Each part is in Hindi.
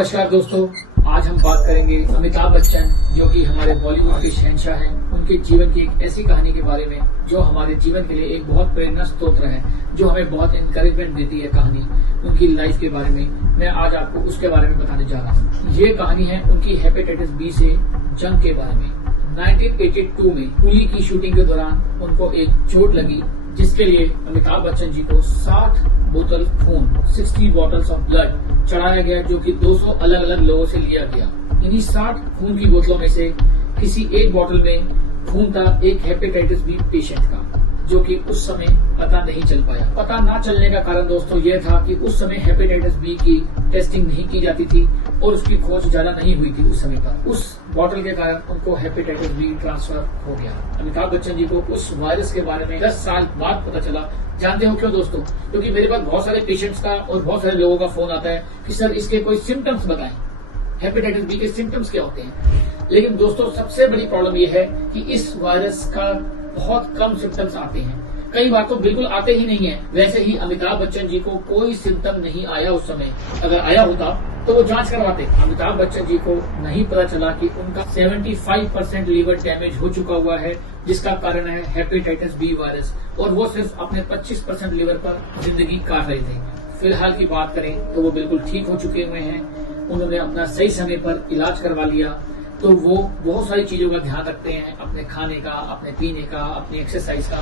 नमस्कार दोस्तों, आज हम बात करेंगे अमिताभ बच्चन जो कि हमारे बॉलीवुड के शहंशाह हैं, उनके जीवन की एक ऐसी कहानी के बारे में जो हमारे जीवन के लिए एक बहुत प्रेरणा स्रोत है, जो हमें बहुत इंकरेजमेंट देती है। कहानी उनकी लाइफ के बारे में मैं आज आपको उसके बारे में बताने जा रहा हूँ। ये कहानी है उनकी हेपेटाइटिस बी से जंग के बारे में। 1982 में कूली की शूटिंग के दौरान उनको एक चोट लगी, जिसके लिए अमिताभ बच्चन जी को 60 बोतल खून 60 बॉटल्स ऑफ ब्लड चढ़ाया गया, जो कि 200 अलग अलग लोगों से लिया गया। इन्हीं 60 खून की बोतलों में से किसी एक बोतल में खून था एक हेपेटाइटिस बी पेशेंट का, जो कि उस समय पता नहीं चल पाया। पता ना चलने का कारण दोस्तों यह था कि उस समय हेपेटाइटिस बी की टेस्टिंग नहीं की जाती थी और उसकी खोज ज्यादा नहीं हुई थी उस समय पर। उस बॉटल के कारण उनको हेपेटाइटिस बी ट्रांसफर हो गया। अमिताभ बच्चन जी को उस वायरस के बारे में 10 साल बाद पता चला। जानते हो क्यों दोस्तों? क्योंकि मेरे पास बहुत सारे पेशेंट्स का और बहुत सारे लोगों का फोन आता है कि सर इसके कोई सिम्टम्स बताएं, हेपेटाइटिस बी के सिम्टम्स क्या होते हैं। लेकिन दोस्तों सबसे बड़ी प्रॉब्लम यह है कि इस वायरस का बहुत कम सिम्टम्स आते हैं, कई बार तो बिल्कुल आते ही नहीं है। वैसे ही अमिताभ बच्चन जी को कोई सिम्टम नहीं आया उस समय। अगर आया होता तो वो जांच करवाते। अमिताभ बच्चन जी को नहीं पता चला कि उनका 75% लीवर डैमेज हो चुका हुआ है, जिसका कारण है हेपेटाइटिस बी वायरस, और वो सिर्फ अपने 25% लीवर पर जिंदगी काट रहे थे। फिलहाल की बात करें तो वो बिल्कुल ठीक हो चुके हुए हैं। उन्होंने अपना सही समय पर इलाज करवा लिया, तो वो बहुत सारी चीजों का ध्यान रखते हैं, अपने खाने का, अपने पीने का, अपनी एक्सरसाइज का,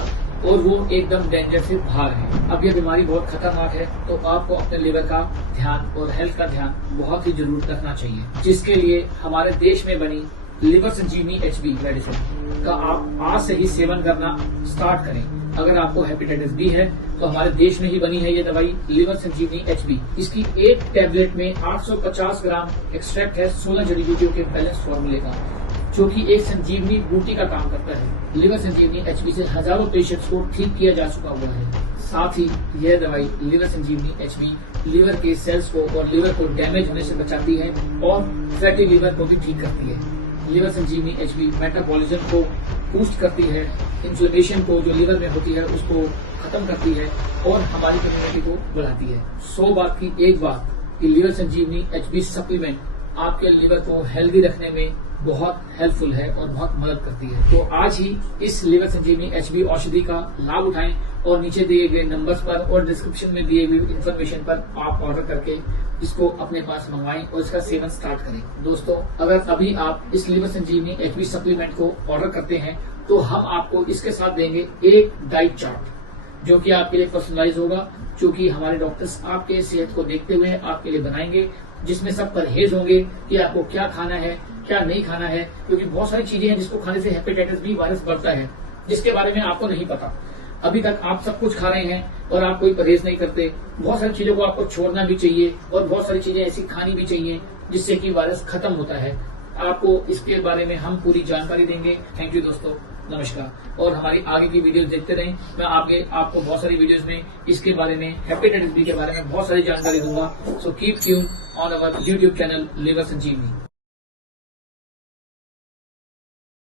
और वो एकदम डेंजर से बाहर है। अब ये बीमारी बहुत खतरनाक है, तो आपको अपने लिवर का ध्यान और हेल्थ का ध्यान बहुत ही जरूर रखना चाहिए, जिसके लिए हमारे देश में बनी लिवर संजीवनी HB मेडिसिन का आप आज से ही सेवन करना स्टार्ट करें। अगर आपको हेपेटाइटिस बी है तो हमारे देश में ही बनी है ये दवाई लिवर संजीवनी HB। इसकी एक टैबलेट में 850 ग्राम एक्सट्रैक्ट है 16 जड़ी बूटियों के बैलेंस फॉर्मूले का, जो कि एक संजीवनी बूटी का काम करता है। लिवर संजीवनी HB से हजारों पेशेंट्स को ठीक किया जा चुका हुआ है। साथ ही यह दवाई लिवर संजीवनी HB लीवर के सेल्स को और लिवर को डैमेज होने से बचाती है और फैटी लिवर को भी ठीक करती है। लिवर संजीवनी HB मेटाबॉलिज्म को बूस्ट करती है, इन्फ्लेमेशन को जो लिवर में होती है उसको खत्म करती है और हमारी इम्यूनिटी को बढ़ाती है। 100 बात की एक बात कि लिवर संजीवनी HB सप्लीमेंट आपके लिवर को हेल्दी रखने में बहुत हेल्पफुल है और बहुत मदद करती है। तो आज ही इस लिवर संजीवनी HB औषधि का लाभ उठाएं और नीचे दिए गए नंबर्स पर और डिस्क्रिप्शन में दिए हुए इन्फॉर्मेशन पर आप ऑर्डर करके इसको अपने पास मंगवाएं और इसका सेवन स्टार्ट करें। दोस्तों, अगर अभी आप इस लिवर संजीवनी HB सप्लीमेंट को ऑर्डर करते हैं तो हम आपको इसके साथ देंगे एक डाइट चार्ट, जो कि आपके लिए पर्सनलाइज होगा, जो कि हमारे डॉक्टर्स आपके सेहत को देखते हुए आपके लिए बनाएंगे, जिसमें सब परहेज होंगे कि आपको क्या खाना है, क्या नहीं खाना है। क्योंकि बहुत सारी चीजें हैं जिसको खाने से हेपेटाइटिस बी वायरस बढ़ता है, जिसके बारे में आपको नहीं पता। अभी तक आप सब कुछ खा रहे हैं और आप कोई परहेज नहीं करते। बहुत सारी चीजों को आपको छोड़ना भी चाहिए और बहुत सारी चीजें ऐसी खानी भी चाहिए जिससे कि वायरस खत्म होता है। आपको इसके बारे में हम पूरी जानकारी देंगे। थैंक यू दोस्तों, नमस्कार। और हमारी आगे की वीडियोस देखते रहें। मैं आपको बहुत सारी वीडियोस में इसके बारे में, हेपेटाइटिस बी के बारे में बहुत सारी जानकारी दूंगा। So keep tune on our YouTube channel Liver Sanjeevani.